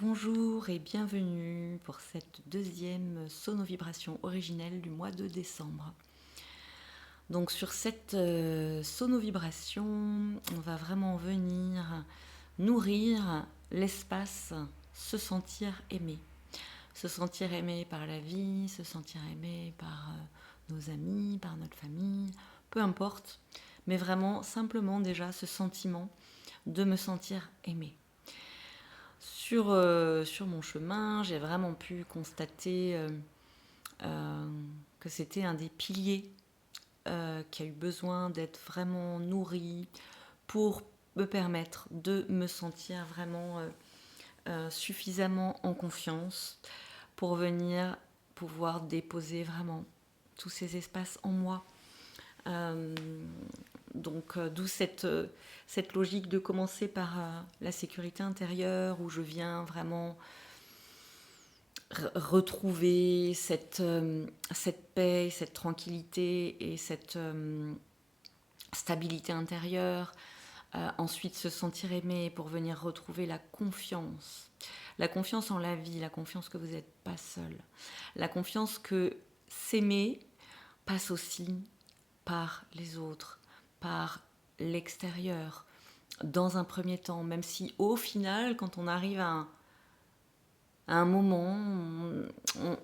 Bonjour et bienvenue pour cette deuxième sonovibration originelle du mois de décembre. Donc sur cette sonovibration, on va vraiment venir nourrir l'espace, se sentir aimé. Se sentir aimé par la vie, se sentir aimé par nos amis, par notre famille, peu importe, mais vraiment simplement déjà ce sentiment de me sentir aimé. Sur mon chemin, j'ai vraiment pu constater que c'était un des piliers qui a eu besoin d'être vraiment nourri pour me permettre de me sentir vraiment suffisamment en confiance pour venir pouvoir déposer vraiment tous ces espaces en moi. Euh, d'où cette logique de commencer par la sécurité intérieure où je viens vraiment retrouver cette paix, cette tranquillité et cette stabilité intérieure. Ensuite, se sentir aimé pour venir retrouver la confiance. La confiance en la vie, la confiance que vous n'êtes pas seul. La confiance que s'aimer passe aussi par les autres, par l'extérieur, dans un premier temps, même si au final, quand on arrive à un moment,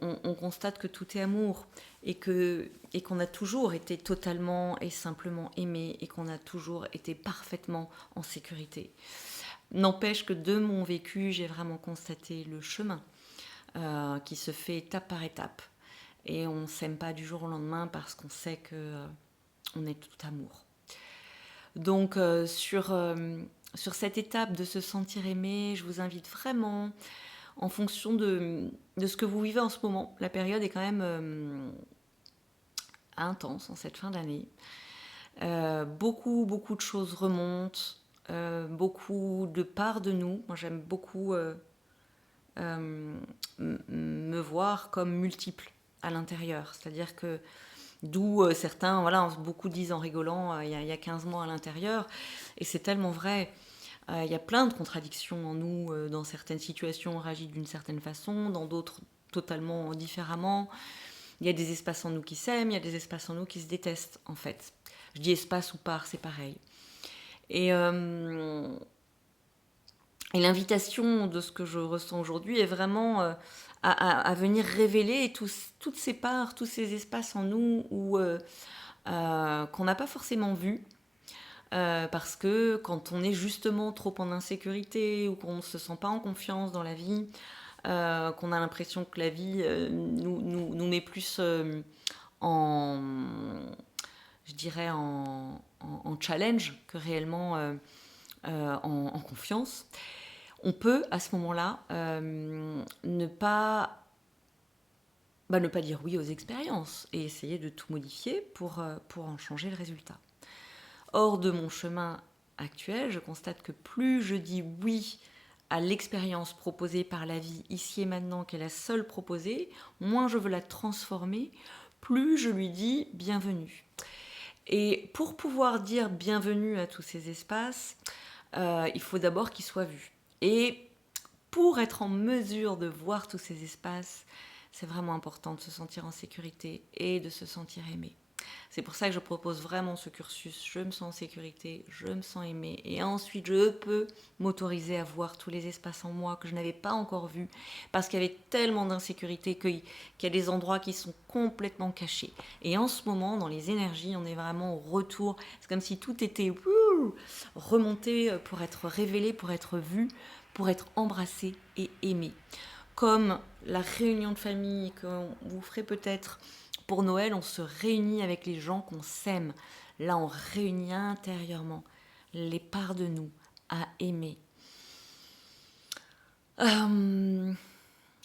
on constate que tout est amour et qu'on a toujours été totalement et simplement aimé et qu'on a toujours été parfaitement en sécurité. N'empêche que de mon vécu, j'ai vraiment constaté le chemin qui se fait étape par étape. Et on ne s'aime pas du jour au lendemain parce qu'on sait que on est tout amour. Donc sur cette étape de se sentir aimé, je vous invite vraiment, en fonction de ce que vous vivez en ce moment, la période est quand même intense en cette fin d'année. Beaucoup de choses remontent, beaucoup de parts de nous. Moi, j'aime beaucoup me voir comme multiple à l'intérieur. C'est-à-dire que d'où certains, voilà, beaucoup disent en rigolant, il y a 15 mois à l'intérieur. Et c'est tellement vrai. Il y a plein de contradictions en nous. Dans certaines situations, on réagit d'une certaine façon, dans d'autres, totalement différemment. Il y a des espaces en nous qui s'aiment, il y a des espaces en nous qui se détestent, en fait. Je dis espace ou part, c'est pareil. Et, euh, et l'invitation de ce que je ressens aujourd'hui est vraiment à venir révéler toutes ces parts, tous ces espaces en nous qu'on n'a pas forcément vus. Parce que quand on est justement trop en insécurité ou qu'on ne se sent pas en confiance dans la vie, qu'on a l'impression que la vie nous met plus en, je dirais, en challenge que réellement en confiance, on peut à ce moment-là ne pas dire oui aux expériences et essayer de tout modifier pour en changer le résultat. Hors de mon chemin actuel, je constate que plus je dis oui à l'expérience proposée par la vie ici et maintenant, qui est la seule proposée, moins je veux la transformer, plus je lui dis bienvenue. Et pour pouvoir dire bienvenue à tous ces espaces, il faut d'abord qu'ils soient vus. Et pour être en mesure de voir tous ces espaces, c'est vraiment important de se sentir en sécurité et de se sentir aimé. C'est pour ça que je propose vraiment ce cursus. Je me sens en sécurité, je me sens aimée. Et ensuite, je peux m'autoriser à voir tous les espaces en moi que je n'avais pas encore vus. Parce qu'il y avait tellement d'insécurité qu'il y a des endroits qui sont complètement cachés. Et en ce moment, dans les énergies, on est vraiment au retour. C'est comme si tout était remonté pour être révélé, pour être vu, pour être embrassé et aimé. Comme la réunion de famille que vous ferez peut-être pour Noël, on se réunit avec les gens qu'on s'aime. Là, on réunit intérieurement les parts de nous à aimer.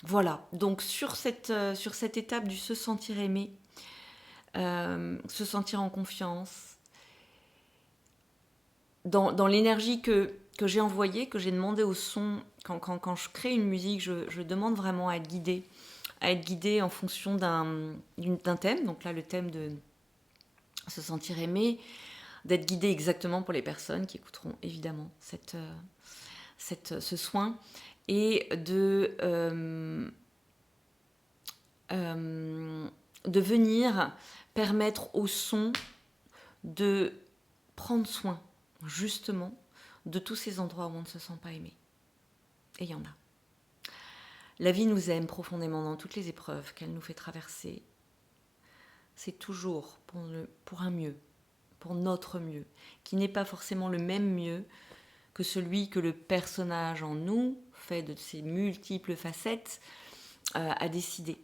Voilà, donc sur cette étape du se sentir aimé, se sentir en confiance, dans l'énergie que j'ai envoyée, que j'ai demandé au son, quand je crée une musique, je demande vraiment à être guidée en fonction d'un thème. Donc là, le thème de se sentir aimé, d'être guidé exactement pour les personnes qui écouteront évidemment ce soin. et de venir permettre au son de prendre soin, justement, de tous ces endroits où on ne se sent pas aimé. Et il y en a. La vie nous aime profondément dans toutes les épreuves qu'elle nous fait traverser. C'est toujours pour un mieux, pour notre mieux, qui n'est pas forcément le même mieux que celui que le personnage en nous, fait de ses multiples facettes, a décidé.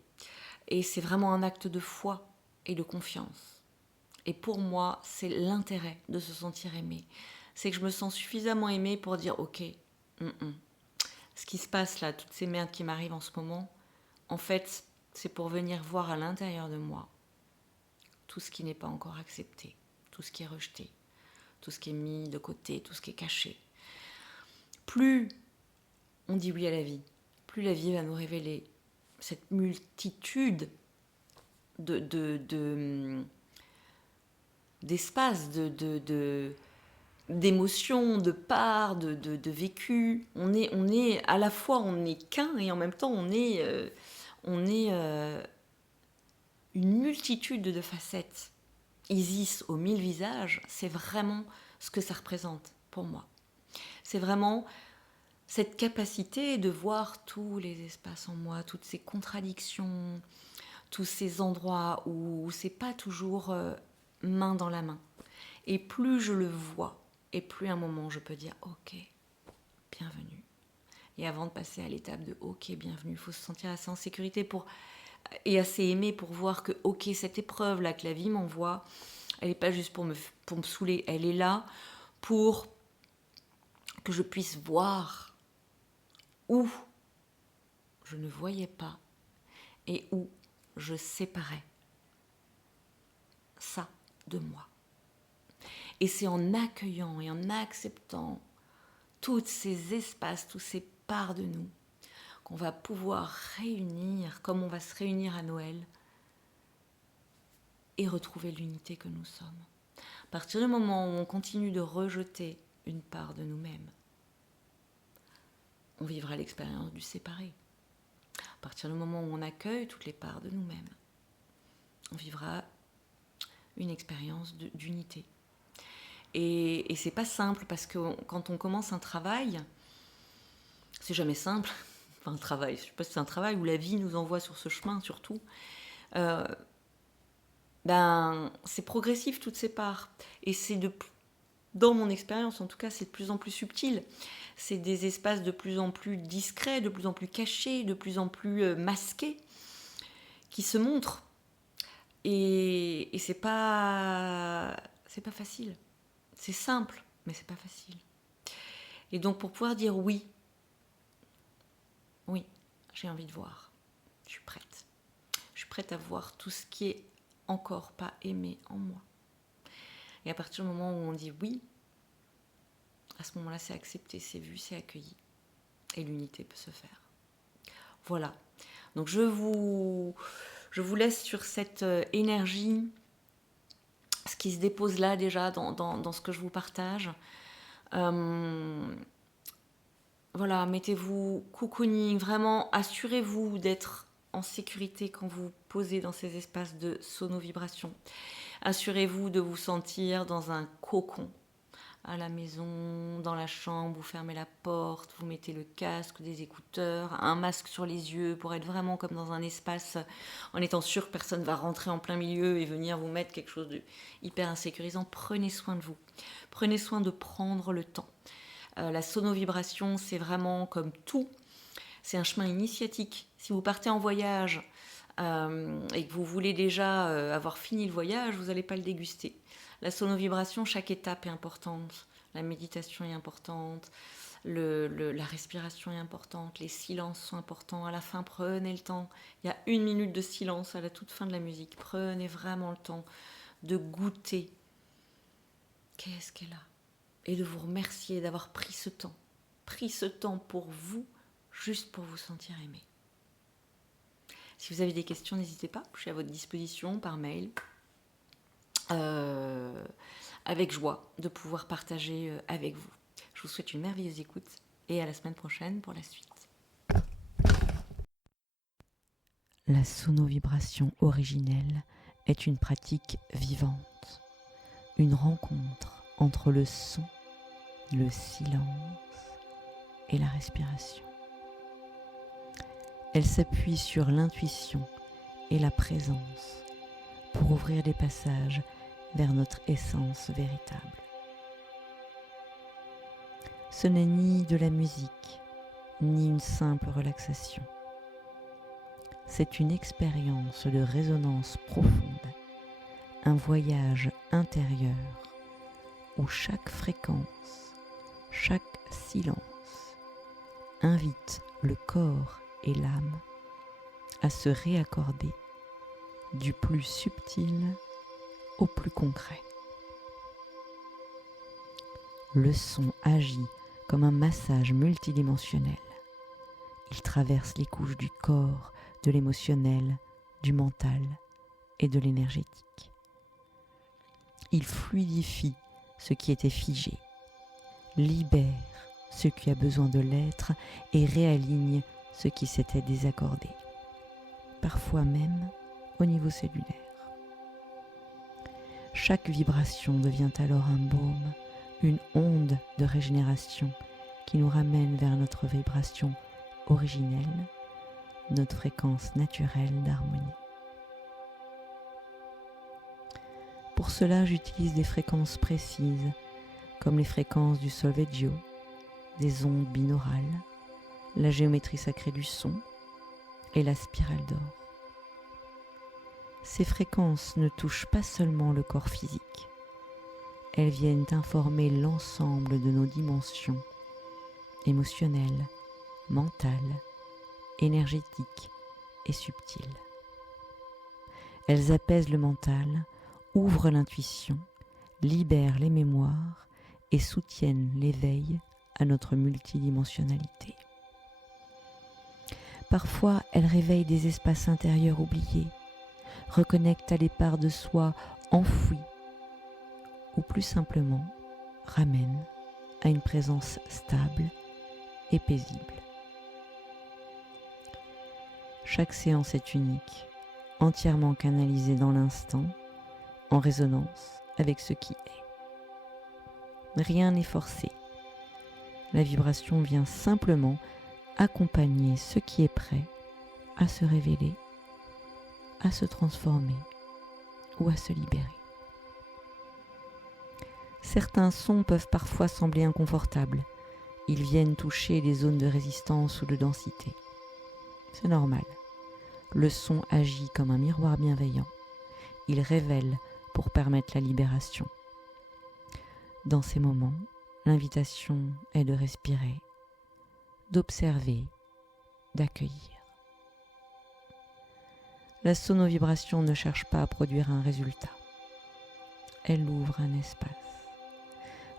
Et c'est vraiment un acte de foi et de confiance. Et pour moi, c'est l'intérêt de se sentir aimé. C'est que je me sens suffisamment aimée pour dire ok, ce qui se passe là, toutes ces merdes qui m'arrivent en ce moment, en fait, c'est pour venir voir à l'intérieur de moi tout ce qui n'est pas encore accepté, tout ce qui est rejeté, tout ce qui est mis de côté, tout ce qui est caché. Plus on dit oui à la vie, plus la vie va nous révéler cette multitude d'espaces, d'émotions, de parts, de vécus. On est à la fois on n'est qu'un et en même temps on est une multitude de facettes. Isis aux 1000 visages, c'est vraiment ce que ça représente pour moi. C'est vraiment cette capacité de voir tous les espaces en moi, toutes ces contradictions, tous ces endroits où c'est pas toujours main dans la main. Et plus je le vois, et plus à un moment je peux dire ok, bienvenue. Et avant de passer à l'étape de ok, bienvenue, il faut se sentir assez en sécurité et assez aimé pour voir que ok, cette épreuve là que la vie m'envoie, elle n'est pas juste pour me saouler, elle est là pour que je puisse voir où je ne voyais pas et où je séparais ça de moi. Et c'est en accueillant et en acceptant tous ces espaces, tous ces parts de nous, qu'on va pouvoir réunir, comme on va se réunir à Noël, et retrouver l'unité que nous sommes. À partir du moment où on continue de rejeter une part de nous-mêmes, on vivra l'expérience du séparé. À partir du moment où on accueille toutes les parts de nous-mêmes, on vivra une expérience d'unité. Et c'est pas simple parce que quand on commence un travail, c'est jamais simple. Enfin, un travail, je sais pas si c'est un travail où la vie nous envoie sur ce chemin surtout. C'est progressif toutes ces parts. Et c'est dans mon expérience en tout cas, c'est de plus en plus subtil. C'est des espaces de plus en plus discrets, de plus en plus cachés, de plus en plus masqués, qui se montrent. Et c'est pas facile. C'est simple, mais c'est pas facile. Et donc pour pouvoir dire oui, j'ai envie de voir. Je suis prête. Je suis prête à voir tout ce qui est encore pas aimé en moi. Et à partir du moment où on dit oui, à ce moment-là, c'est accepté, c'est vu, c'est accueilli. Et l'unité peut se faire. Voilà. Donc je vous laisse sur cette énergie, ce qui se dépose là déjà dans ce que je vous partage. Voilà, mettez-vous cocooning, vraiment assurez-vous d'être en sécurité quand vous posez dans ces espaces de sono-vibration. Assurez-vous de vous sentir dans un cocon à la maison, dans la chambre, vous fermez la porte, vous mettez le casque, des écouteurs, un masque sur les yeux pour être vraiment comme dans un espace en étant sûr que personne ne va rentrer en plein milieu et venir vous mettre quelque chose de hyper insécurisant. Prenez soin de vous. Prenez soin de prendre le temps. La sono-vibration, c'est vraiment comme tout. C'est un chemin initiatique. Si vous partez en voyage et que vous voulez déjà avoir fini le voyage, vous n'allez pas le déguster. La sono-vibration, chaque étape est importante. La méditation est importante. La respiration est importante. Les silences sont importants. À la fin, prenez le temps. Il y a 1 minute de silence à la toute fin de la musique. Prenez vraiment le temps de goûter. Qu'est-ce qu'elle a ? Et de vous remercier d'avoir pris ce temps. Pris ce temps pour vous, juste pour vous sentir aimé. Si vous avez des questions, n'hésitez pas. Je suis à votre disposition par mail. Avec joie de pouvoir partager avec vous. Je vous souhaite une merveilleuse écoute et à la semaine prochaine pour la suite. La sonovibration originelle est une pratique vivante, une rencontre entre le son, le silence et la respiration. Elle s'appuie sur l'intuition et la présence pour ouvrir des passages vers notre essence véritable. Ce n'est ni de la musique, ni une simple relaxation. C'est une expérience de résonance profonde, un voyage intérieur où chaque fréquence, chaque silence invite le corps et l'âme à se réaccorder du plus subtil au plus concret. Le son agit comme un massage multidimensionnel. Il traverse les couches du corps, de l'émotionnel, du mental et de l'énergétique. Il fluidifie ce qui était figé, libère ce qui a besoin de l'être et réaligne ce qui s'était désaccordé, parfois même au niveau cellulaire. Chaque vibration devient alors un baume, une onde de régénération qui nous ramène vers notre vibration originelle, notre fréquence naturelle d'harmonie. Pour cela, j'utilise des fréquences précises, comme les fréquences du solfeggio, des ondes binaurales, la géométrie sacrée du son et la spirale d'or. Ces fréquences ne touchent pas seulement le corps physique, elles viennent informer l'ensemble de nos dimensions émotionnelles, mentales, énergétiques et subtiles. Elles apaisent le mental, ouvrent l'intuition, libèrent les mémoires et soutiennent l'éveil à notre multidimensionnalité. Parfois, elles réveillent des espaces intérieurs oubliés, reconnectent à des parts de soi enfouies ou plus simplement ramènent à une présence stable et paisible. Chaque séance est unique, entièrement canalisée dans l'instant, en résonance avec ce qui est. Rien n'est forcé. La vibration vient simplement accompagner ce qui est prêt à se révéler, à se transformer ou à se libérer. Certains sons peuvent parfois sembler inconfortables. Ils viennent toucher des zones de résistance ou de densité. C'est normal. Le son agit comme un miroir bienveillant. Il révèle pour permettre la libération. Dans ces moments, l'invitation est de respirer, d'observer, d'accueillir. La sonovibration ne cherche pas à produire un résultat. Elle ouvre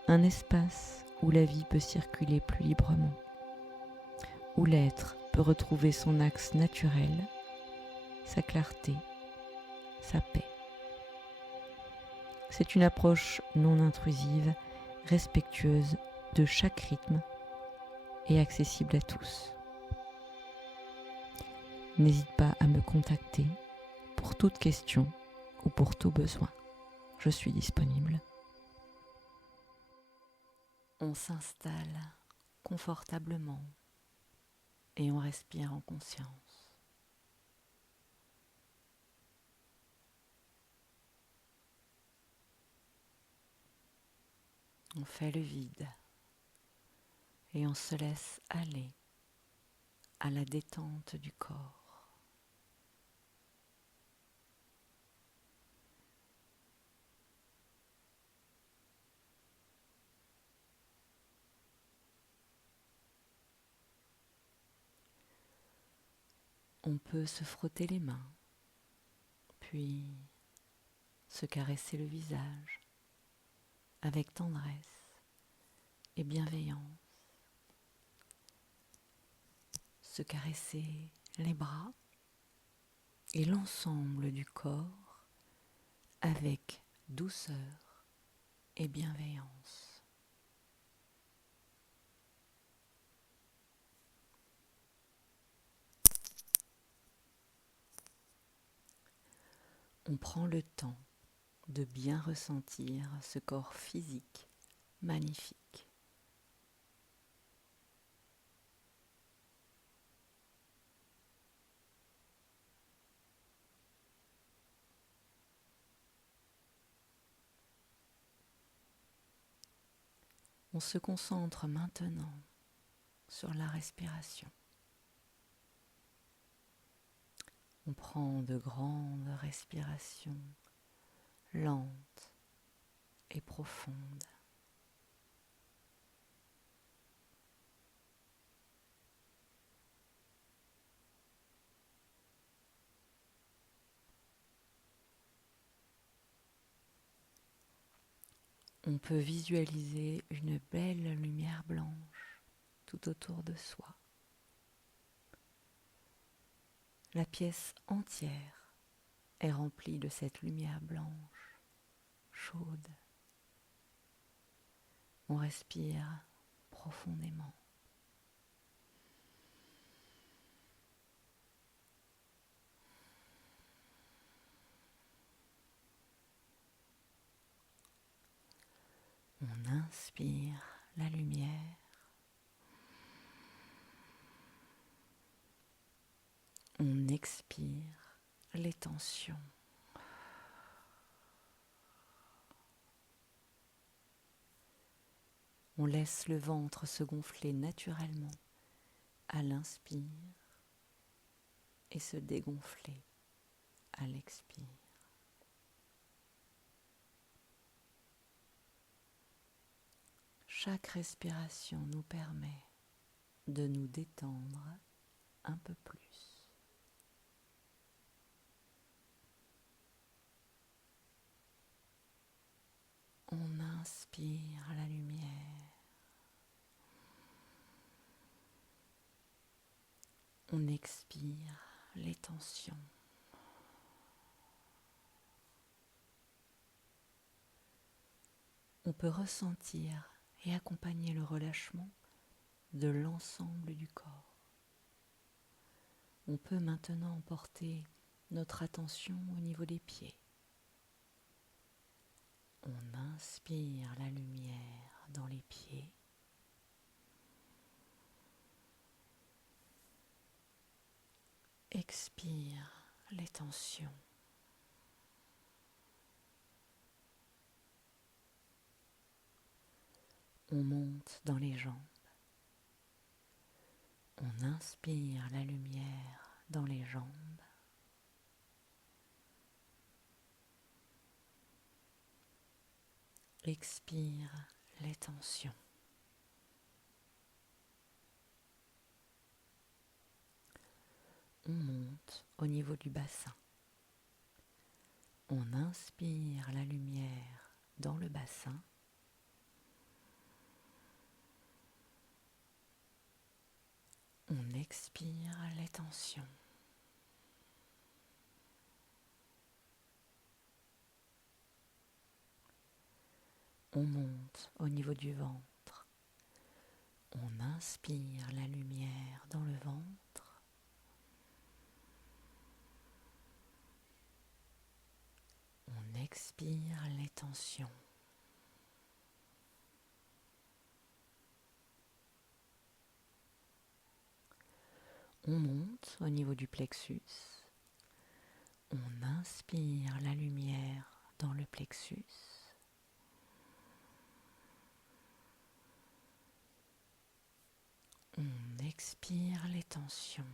un espace où la vie peut circuler plus librement, où l'être peut retrouver son axe naturel, sa clarté, sa paix. C'est une approche non intrusive, respectueuse de chaque rythme et accessible à tous. N'hésite pas à me contacter pour toute question ou pour tout besoin. Je suis disponible. On s'installe confortablement et on respire en conscience. On fait le vide et on se laisse aller à la détente du corps. On peut se frotter les mains, puis se caresser le visage avec tendresse et bienveillance. Se caresser les bras et l'ensemble du corps avec douceur et bienveillance. On prend le temps de bien ressentir ce corps physique magnifique. On se concentre maintenant sur la respiration. On prend de grandes respirations lentes et profondes. On peut visualiser une belle lumière blanche tout autour de soi. La pièce entière est remplie de cette lumière blanche, chaude. On respire profondément. On inspire la lumière. On expire les tensions. On laisse le ventre se gonfler naturellement à l'inspire et se dégonfler à l'expire. Chaque respiration nous permet de nous détendre un peu plus. On inspire la lumière. On expire les tensions. On peut ressentir et accompagner le relâchement de l'ensemble du corps. On peut maintenant porter notre attention au niveau des pieds. On inspire la lumière dans les pieds. Expire les tensions. On monte dans les jambes. On inspire la lumière dans les jambes. Expire les tensions. On monte au niveau du bassin. On inspire la lumière dans le bassin. On expire les tensions. On monte au niveau du ventre. On inspire la lumière dans le ventre. On expire les tensions. On monte au niveau du plexus. On inspire la lumière dans le plexus. On expire les tensions.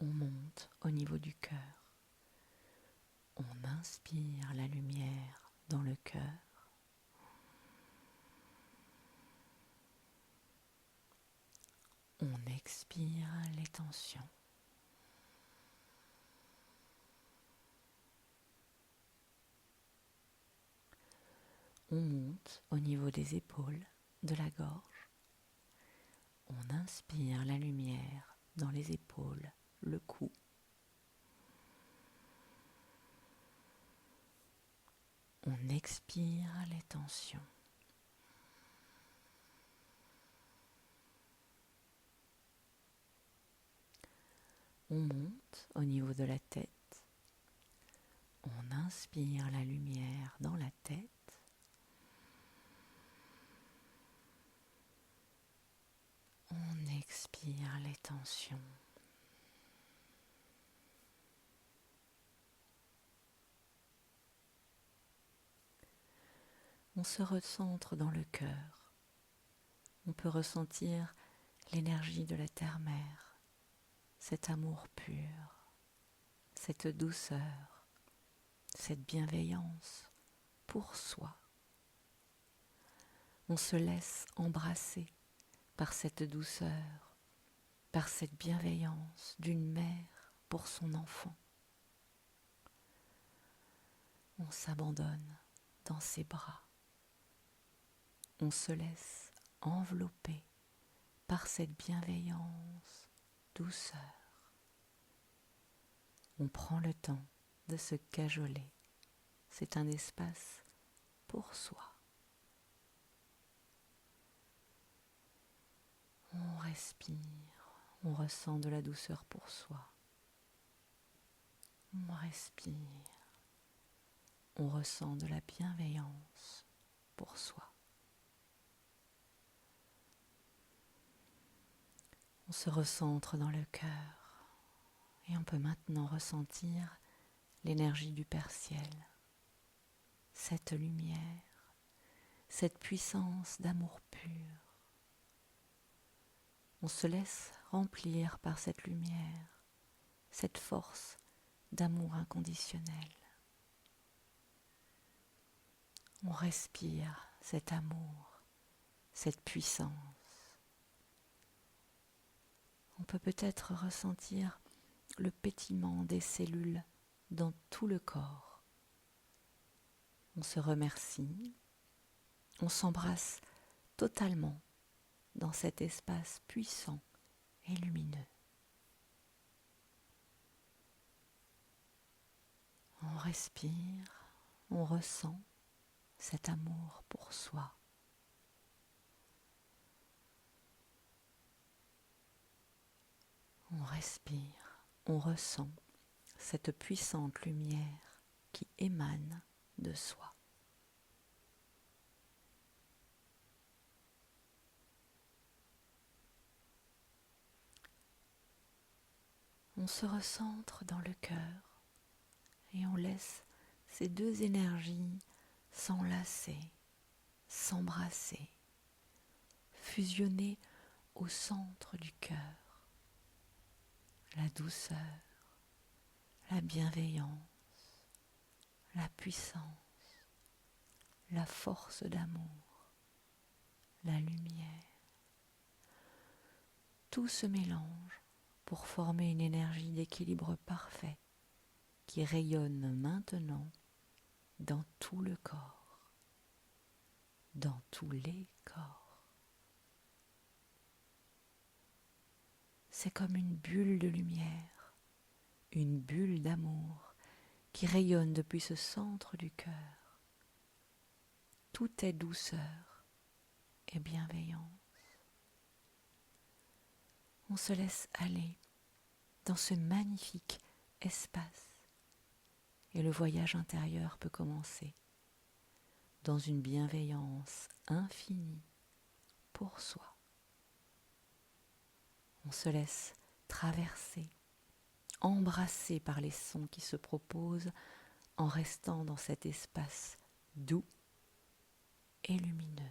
On monte au niveau du cœur. On inspire la lumière dans le cœur. On expire les tensions. On monte au niveau des épaules, de la gorge. On inspire la lumière dans les épaules, le cou. On expire les tensions. On monte au niveau de la tête. On inspire la lumière dans la tête. On expire les tensions. On se recentre dans le cœur. On peut ressentir l'énergie de la terre-mère, cet amour pur, cette douceur, cette bienveillance pour soi. On se laisse embrasser par cette douceur, par cette bienveillance d'une mère pour son enfant. On s'abandonne dans ses bras. On se laisse envelopper par cette bienveillance, douceur. On prend le temps de se cajoler. C'est un espace pour soi. On respire, on ressent de la douceur pour soi. On respire, on ressent de la bienveillance pour soi. On se recentre dans le cœur et on peut maintenant ressentir l'énergie du Père Ciel, cette lumière, cette puissance d'amour pur. On se laisse remplir par cette lumière, cette force d'amour inconditionnel. On respire cet amour, cette puissance. On peut peut-être ressentir le pétillement des cellules dans tout le corps. On se remercie, on s'embrasse totalement dans cet espace puissant et lumineux. On respire, on ressent cet amour pour soi. On respire, on ressent cette puissante lumière qui émane de soi. On se recentre dans le cœur et on laisse ces deux énergies s'enlacer, s'embrasser, fusionner au centre du cœur. La douceur, la bienveillance, la puissance, la force d'amour, la lumière. Tout se mélange pour former une énergie d'équilibre parfait qui rayonne maintenant dans tout le corps, dans tous les corps. C'est comme une bulle de lumière, une bulle d'amour qui rayonne depuis ce centre du cœur. Tout est douceur et bienveillance. On se laisse aller dans ce magnifique espace et le voyage intérieur peut commencer dans une bienveillance infinie pour soi. On se laisse traverser, embrasser par les sons qui se proposent en restant dans cet espace doux et lumineux.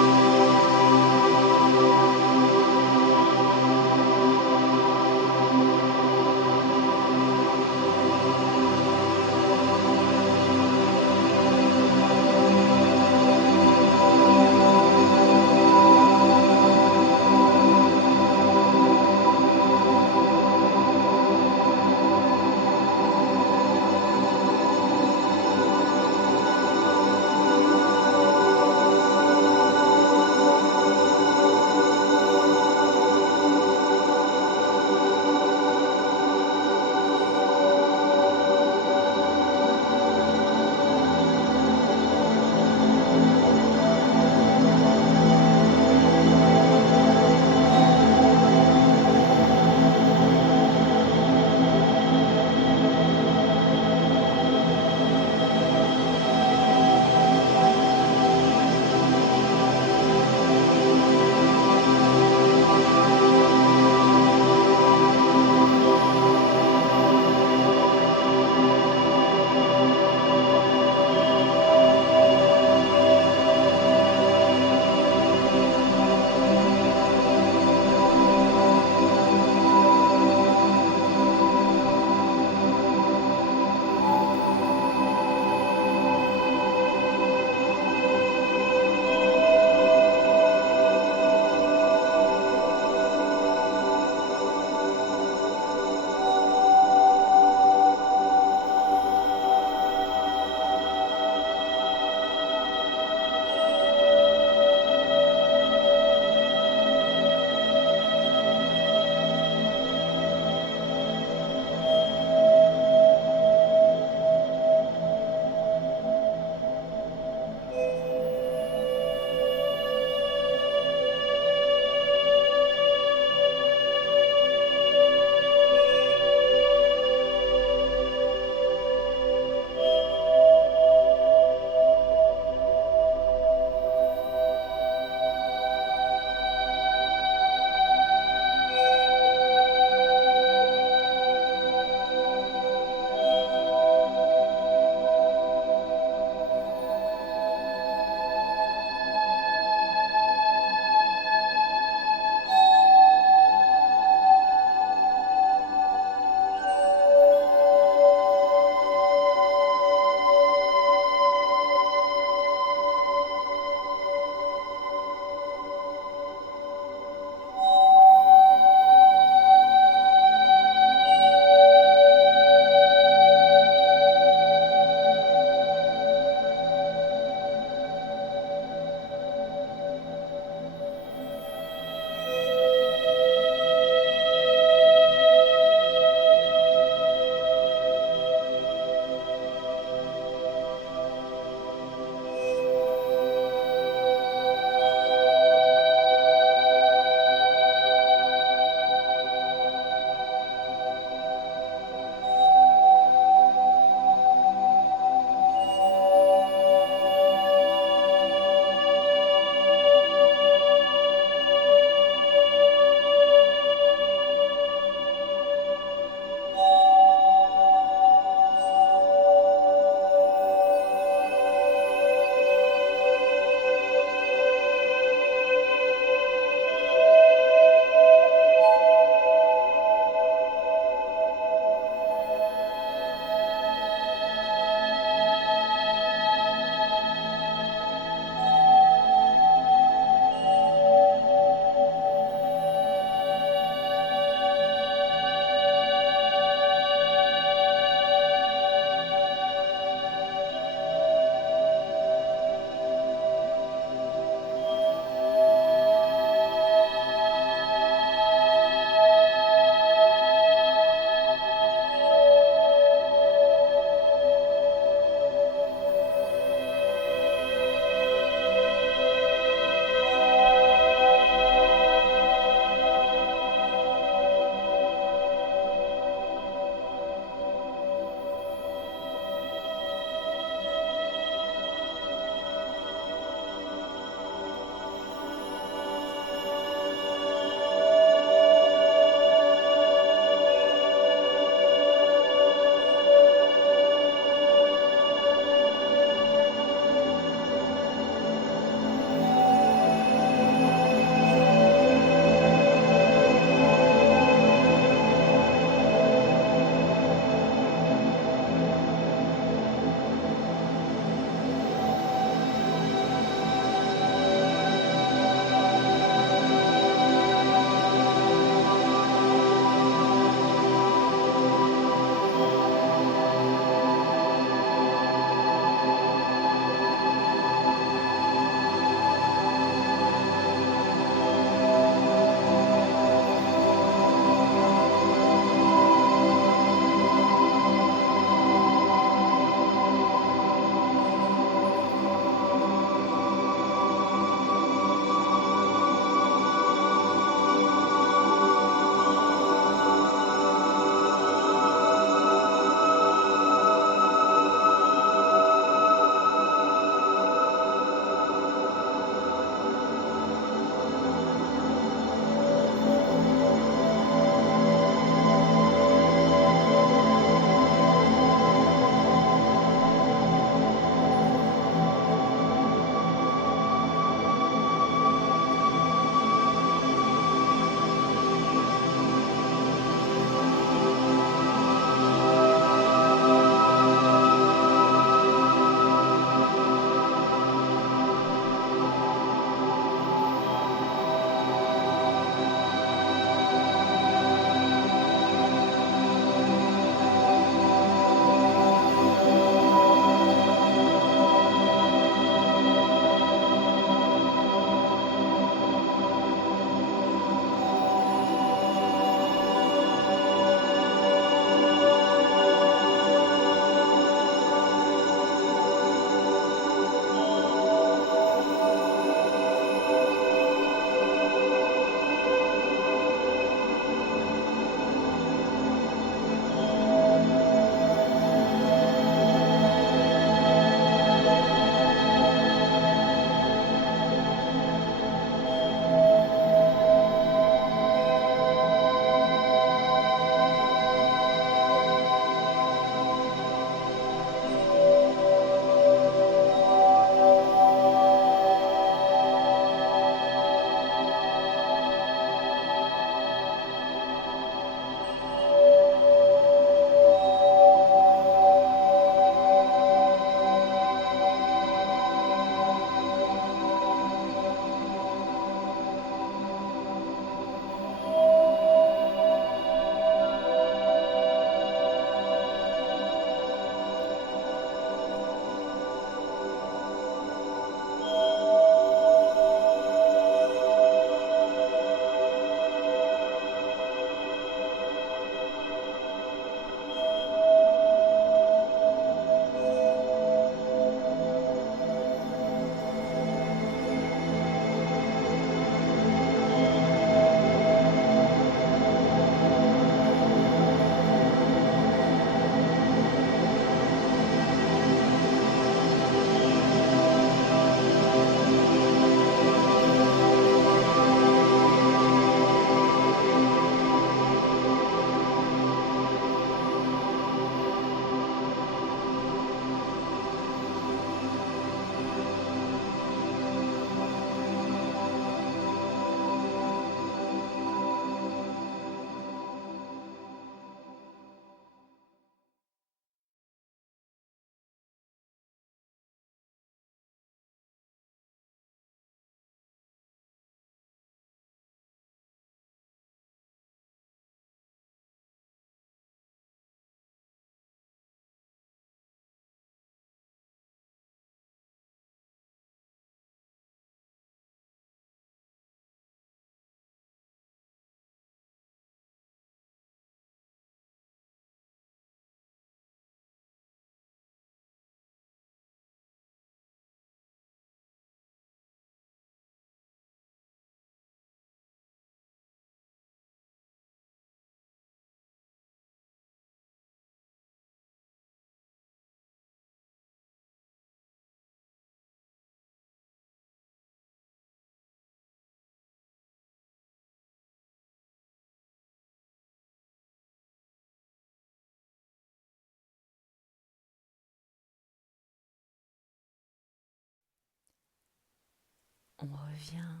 On revient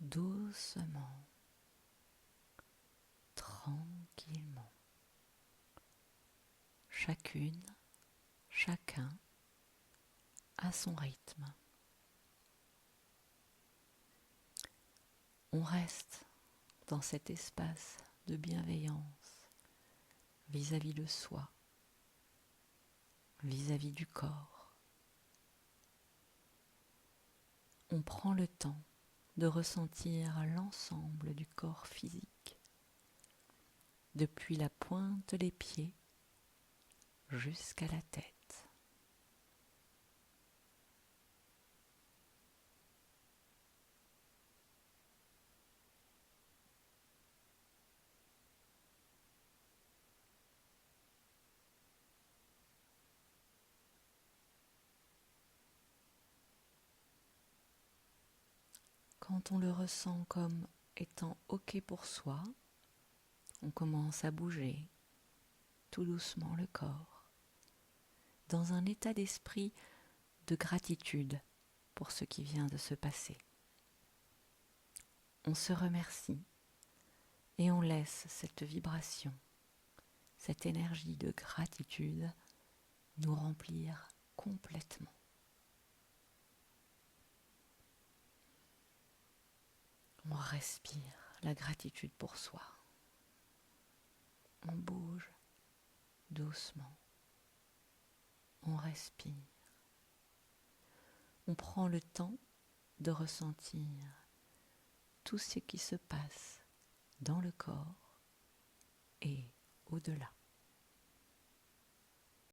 doucement, tranquillement. Chacune, chacun à son rythme. On reste dans cet espace de bienveillance vis-à-vis de soi, vis-à-vis du corps. On prend le temps de ressentir l'ensemble du corps physique, depuis la pointe des pieds jusqu'à la tête. Quand on le ressent comme étant OK pour soi, on commence à bouger tout doucement le corps, dans un état d'esprit de gratitude pour ce qui vient de se passer. On se remercie et on laisse cette vibration, cette énergie de gratitude nous remplir complètement. On respire la gratitude pour soi. On bouge doucement. On respire. On prend le temps de ressentir tout ce qui se passe dans le corps et au-delà.